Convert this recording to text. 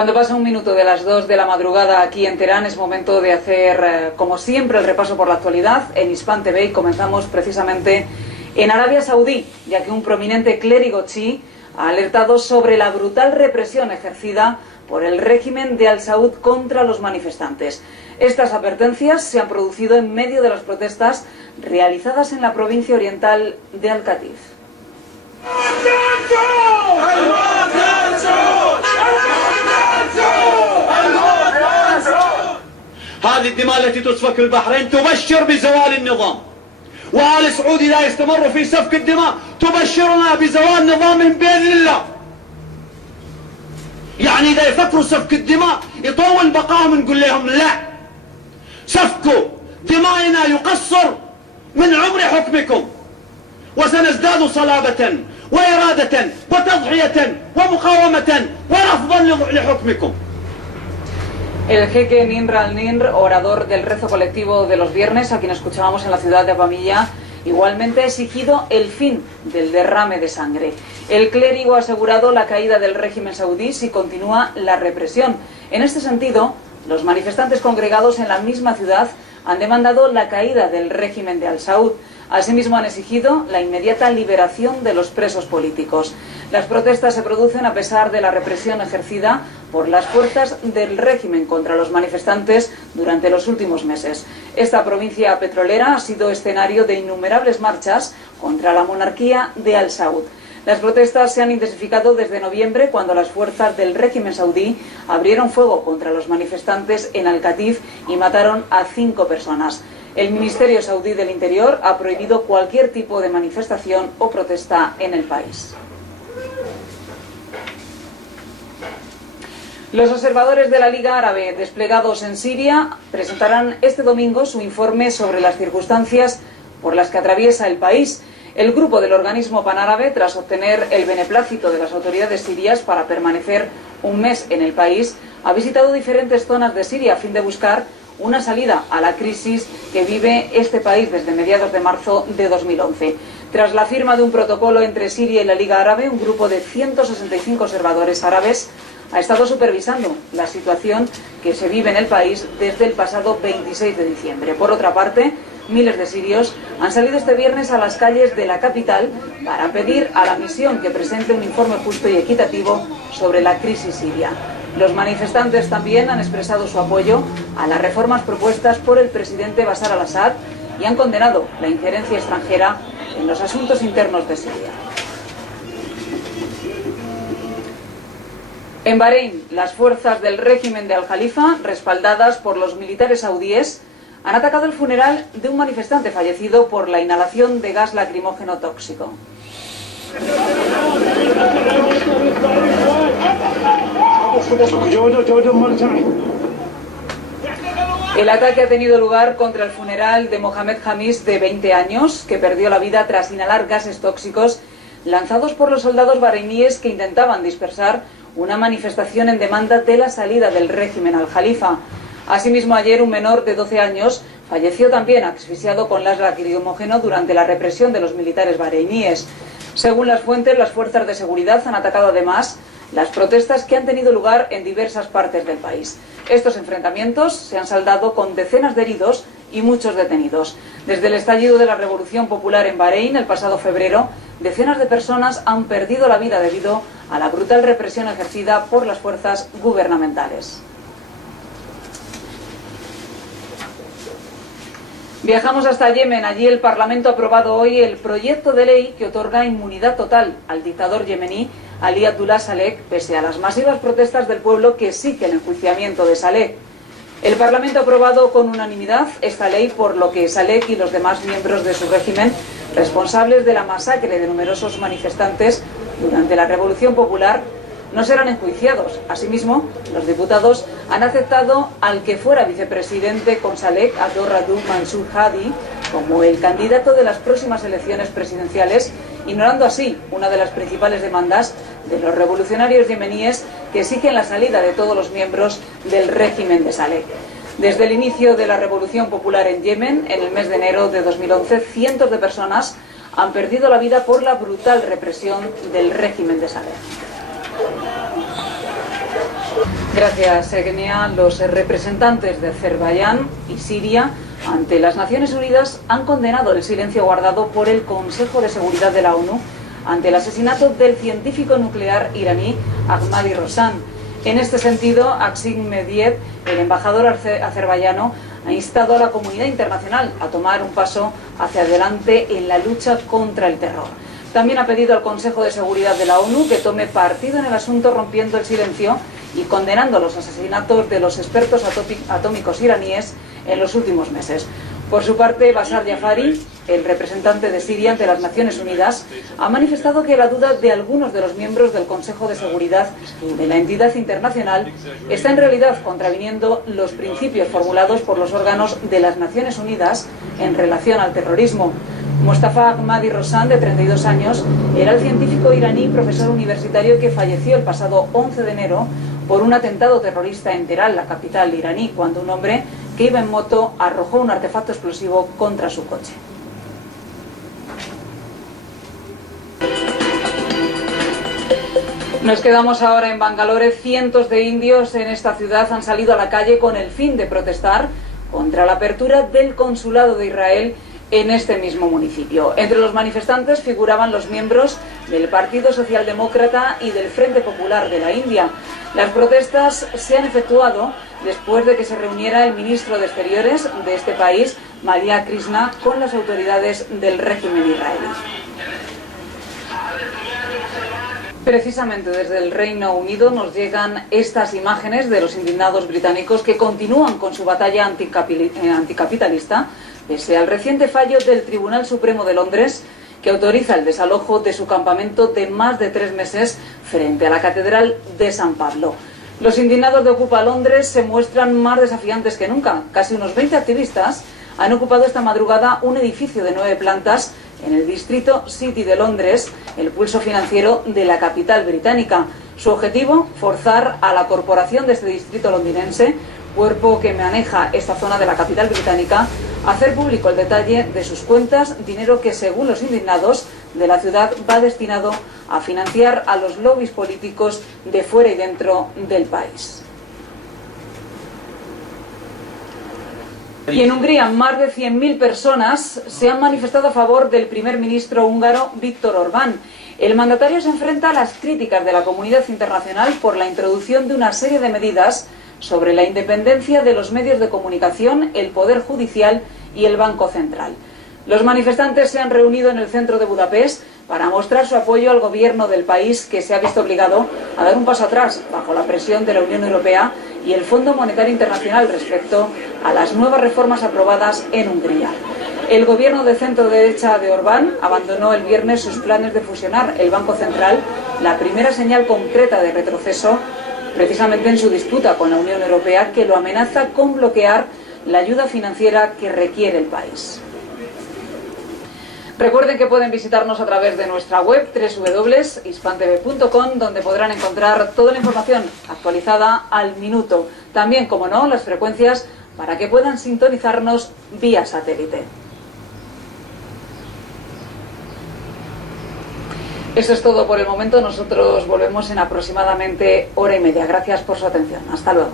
Cuando pasa un minuto de las 2 de la madrugada aquí en Teherán es momento de hacer, como siempre, el repaso por la actualidad en Hispan TV, y comenzamos precisamente en Arabia Saudí, ya que un prominente clérigo chií ha alertado sobre la brutal represión ejercida por el régimen de Al Saud contra los manifestantes. Estas advertencias se han producido en medio de las protestas realizadas en la provincia oriental de Al-Qatif. هذه الدماء التي تسفك في البحرين تبشر بزوال النظام، وآل سعود لا يستمر في سفك الدماء تبشرنا بزوال نظامهم بإذن الله. يعني إذا يفكروا سفك الدماء يطول بقاهم، نقول لهم لا، سفكوا دمائنا يقصر من عمر حكمكم، وسنزداد صلابة وإرادة وتضحية ومقاومة ورفضا لحكمكم. El jeque Nimr al-Nimr, orador del rezo colectivo de los viernes, a quien escuchábamos en la ciudad de Bamilla, igualmente ha exigido el fin del derrame de sangre. El clérigo ha asegurado la caída del régimen saudí si continúa la represión. En este sentido, los manifestantes congregados en la misma ciudad han demandado la caída del régimen de Al Saud. Asimismo, han exigido la inmediata liberación de los presos políticos. Las protestas se producen a pesar de la represión ejercida por las fuerzas del régimen contra los manifestantes durante los últimos meses. Esta provincia petrolera ha sido escenario de innumerables marchas contra la monarquía de Al Saud. Las protestas se han intensificado desde noviembre, cuando las fuerzas del régimen saudí abrieron fuego contra los manifestantes en Al-Qatif y mataron a 5 personas. El Ministerio Saudí del Interior ha prohibido cualquier tipo de manifestación o protesta en el país. Los observadores de la Liga Árabe desplegados en Siria presentarán este domingo su informe sobre las circunstancias por las que atraviesa el país. El grupo del organismo panárabe, tras obtener el beneplácito de las autoridades sirias para permanecer un mes en el país, ha visitado diferentes zonas de Siria a fin de buscar una salida a la crisis que vive este país desde mediados de marzo de 2011. Tras la firma de un protocolo entre Siria y la Liga Árabe, un grupo de 165 observadores árabes ha estado supervisando la situación que se vive en el país desde el pasado 26 de diciembre. Por otra parte, miles de sirios han salido este viernes a las calles de la capital para pedir a la misión que presente un informe justo y equitativo sobre la crisis siria. Los manifestantes también han expresado su apoyo a las reformas propuestas por el presidente Bashar al-Assad y han condenado la injerencia extranjera en los asuntos internos de Siria. En Bahrein, las fuerzas del régimen de Al-Jalifa, respaldadas por los militares saudíes, han atacado el funeral de un manifestante fallecido por la inhalación de gas lacrimógeno tóxico. El ataque ha tenido lugar contra el funeral de Mohamed Hamis, de 20 años, que perdió la vida tras inhalar gases tóxicos lanzados por los soldados bahreiníes que intentaban dispersar una manifestación en demanda de la salida del régimen Al-Jalifa. Asimismo, ayer un menor de 12 años falleció también asfixiado con gas lacrimógeno durante la represión de los militares bahreiníes. Según las fuentes, las fuerzas de seguridad han atacado además las protestas que han tenido lugar en diversas partes del país. Estos enfrentamientos se han saldado con decenas de heridos y muchos detenidos. Desde el estallido de la Revolución Popular en Bahrein el pasado febrero, decenas de personas han perdido la vida debido a la brutal represión ejercida por las fuerzas gubernamentales. Viajamos hasta Yemen. Allí el Parlamento ha aprobado hoy el proyecto de ley que otorga inmunidad total al dictador yemení Ali Abdullah Saleh, pese a las masivas protestas del pueblo que exigen el enjuiciamiento de Saleh. El Parlamento ha aprobado con unanimidad esta ley, por lo que Saleh y los demás miembros de su régimen, responsables de la masacre de numerosos manifestantes durante la Revolución Popular, no serán enjuiciados. Asimismo, los diputados han aceptado al que fuera vicepresidente con Saleh, Abdurrahman Mansur Hadi, como el candidato de las próximas elecciones presidenciales, ignorando así una de las principales demandas de los revolucionarios yemeníes que exigen la salida de todos los miembros del régimen de Saleh. Desde el inicio de la Revolución Popular en Yemen, en el mes de enero de 2011, cientos de personas han perdido la vida por la brutal represión del régimen de Saleh. Gracias, Egenia. Los representantes de Azerbaiyán y Siria ante las Naciones Unidas han condenado el silencio guardado por el Consejo de Seguridad de la ONU ante el asesinato del científico nuclear iraní Ahmadi Roshan. En este sentido, Aksim Mediev, el embajador azerbaiyano, ha instado a la comunidad internacional a tomar un paso hacia adelante en la lucha contra el terror. También ha pedido al Consejo de Seguridad de la ONU que tome partido en el asunto, rompiendo el silencio y condenando los asesinatos de los expertos atómicos iraníes en los últimos meses. Por su parte, Bassar Jafari, el representante de Siria ante las Naciones Unidas, ha manifestado que la duda de algunos de los miembros del Consejo de Seguridad de la entidad internacional está en realidad contraviniendo los principios formulados por los órganos de las Naciones Unidas en relación al terrorismo. Mostafa Ahmadi Roshan, de 32 años, era el científico iraní profesor universitario que falleció el pasado 11 de enero por un atentado terrorista en Teherán, la capital iraní, cuando un hombre que iba en moto arrojó un artefacto explosivo contra su coche. Nos quedamos ahora en Bangalore. Cientos de indios en esta ciudad han salido a la calle con el fin de protestar contra la apertura del consulado de Israel en este mismo municipio. Entre los manifestantes figuraban los miembros del Partido Socialdemócrata y del Frente Popular de la India. Las protestas se han efectuado después de que se reuniera el ministro de Exteriores de este país, Maria Krishna, con las autoridades del régimen israelí. Precisamente desde el Reino Unido nos llegan estas imágenes de los indignados británicos que continúan con su batalla anticapitalista, pese al reciente fallo del Tribunal Supremo de Londres, que autoriza el desalojo de su campamento de más de 3 meses frente a la Catedral de San Pablo. Los indignados de Ocupa Londres se muestran más desafiantes que nunca. Casi unos 20 activistas han ocupado esta madrugada un edificio de 9 plantas en el distrito City de Londres, el pulso financiero de la capital británica. Su objetivo, forzar a la corporación de este distrito londinense, cuerpo que maneja esta zona de la capital británica, a hacer público el detalle de sus cuentas, dinero que, según los indignados de la ciudad, va destinado a financiar a los lobbies políticos de fuera y dentro del país. Y en Hungría, más de 100.000 personas se han manifestado a favor del primer ministro húngaro Viktor Orbán. El mandatario se enfrenta a las críticas de la comunidad internacional por la introducción de una serie de medidas sobre la independencia de los medios de comunicación, el Poder Judicial y el Banco Central. Los manifestantes se han reunido en el centro de Budapest para mostrar su apoyo al gobierno del país, que se ha visto obligado a dar un paso atrás bajo la presión de la Unión Europea y el Fondo Monetario Internacional respecto a las nuevas reformas aprobadas en Hungría. El gobierno de centro-derecha de Orbán abandonó el viernes sus planes de fusionar el Banco Central, la primera señal concreta de retroceso precisamente en su disputa con la Unión Europea, que lo amenaza con bloquear la ayuda financiera que requiere el país. Recuerden que pueden visitarnos a través de nuestra web www.hispantv.com, donde podrán encontrar toda la información actualizada al minuto. También, como no, las frecuencias para que puedan sintonizarnos vía satélite. Eso es todo por el momento. Nosotros volvemos en aproximadamente hora y media. Gracias por su atención. Hasta luego.